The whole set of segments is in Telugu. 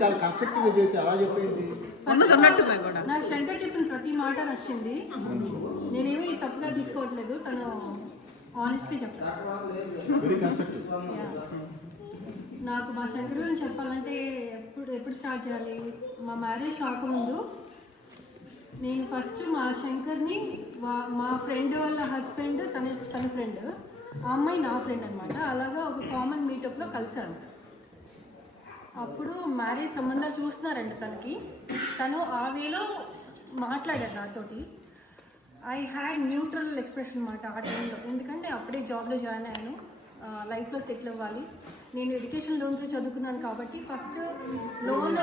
చాలా కన్స్ట్రక్టివ్గా చేస్తే అలా చెప్పేయండి. నాకు శంకర్ చెప్పిన ప్రతి మాట నచ్చింది. నేనేమి తప్పుగా తీసుకోవట్లేదు, తను ఆనెస్ట్గా చెప్తాను. Very constructive. నాకు మా శంకర్ గురించి చెప్పాలంటే ఎప్పుడు స్టార్ట్ చేయాలి? మా మ్యారేజ్ కాకముందు నేను ఫస్ట్ మా శంకర్ని మా ఫ్రెండ్ వాళ్ళ హస్బెండ్ తన ఫ్రెండ్, ఆ అమ్మాయి నా ఫ్రెండ్ అనమాట. అలాగా ఒక కామన్ మీటప్లో కలిశాను. అప్పుడు మ్యారేజ్ సంబంధాలు చూస్తున్నారంట తనకి. తను ఆ వేలో మాట్లాడారు నాతోటి. ఐ హ్యాడ్ న్యూట్రల్ ఎక్స్ప్రెషన్ అనమాట ఆ టైంలో. ఎందుకంటే అప్పుడే జాబ్లో జాయిన్ అయ్యాను, లైఫ్లో సెటిల్ అవ్వాలి. నేను ఎడ్యుకేషన్ లోన్ త్రూ చదువుకున్నాను కాబట్టి ఫస్ట్ లోన్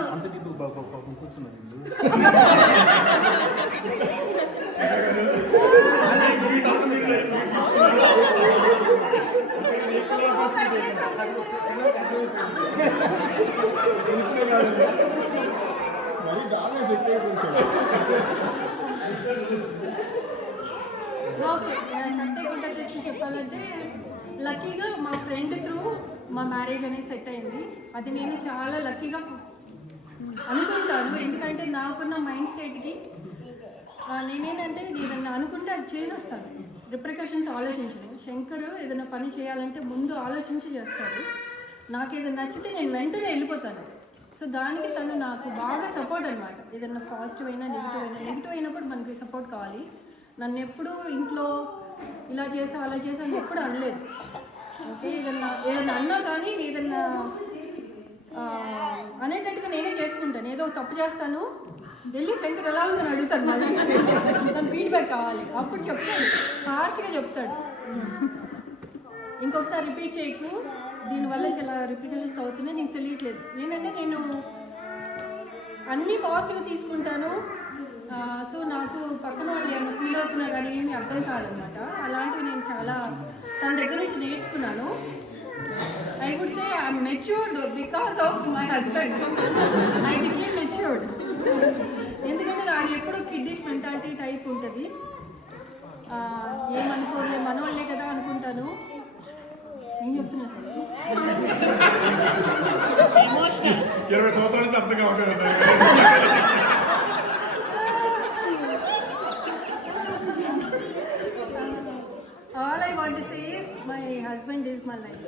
ఓకే సంతేకుండా తెచ్చి చెప్పాలంటే లక్కీగా మా ఫ్రెండ్ త్రూ మా మ్యారేజ్ అనేది సెట్ అయింది. అది నేను చాలా లక్కీగా అనుకుంటాను. ఎందుకంటే నాకున్న మైండ్ స్టేట్కి నేనేంటంటే ఏదన్నా అనుకుంటే అది చేసేస్తాను, రిప్రికాషన్స్ ఆలోచించను. శంకర్ ఏదైనా పని చేయాలంటే ముందు ఆలోచించి చేస్తాడు. నాకు ఏదైనా నచ్చితే నేను వెంటనే వెళ్ళిపోతాను. సో దానికి తను నాకు బాగా సపోర్ట్ అనమాట. ఏదైనా పాజిటివ్ అయినా నెగిటివ్ అయినప్పుడు మనకి సపోర్ట్ కావాలి. నన్ను ఎప్పుడూ ఇంట్లో ఇలా చేసా అలా చేసా అని ఎప్పుడు అనలేదు. ఓకే, ఏదన్నా అన్నా కానీ ఏదన్నా అనేటట్టుగా నేనే చేసుకుంటాను. ఏదో తప్పు చేస్తాను, వెళ్ళి శంకర్ ఎలా ఉందని అడుగుతాను, మళ్ళీ దాని ఫీడ్బ్యాక్ కావాలి. అప్పుడు చెప్తాడు, హార్ష్గా చెప్తాడు, ఇంకొకసారి రిపీట్ చేయకు, దీనివల్ల చాలా రిపీటేషన్స్ అవుతున్నాయి, నీకు తెలియట్లేదు. ఏంటంటే నేను అన్నీ పాజిటివ్గా తీసుకుంటాను. సో నాకు పక్కన వాళ్ళు ఏమైనా ఫీల్ అవుతున్నా కానీ ఏమీ అర్థం కాదనమాట. అలాంటివి నేను చాలా తన దగ్గర నుంచి నేర్చుకున్నాను. I would say I'm matured because of my husband. I became matured. ఎందుకంటే నాకు ఎప్పుడు కిడ్డిష్ మెంటాలిటీ టైప్ ఉంటుంది. ఏమనుకోలే, మనోళ్ళే కదా అనుకుంటాను. ఏం చెప్తున్నారు? 20 సంవత్సరాల నుంచి అర్థం కావట్లేదు. All I want to say is my husband is my life.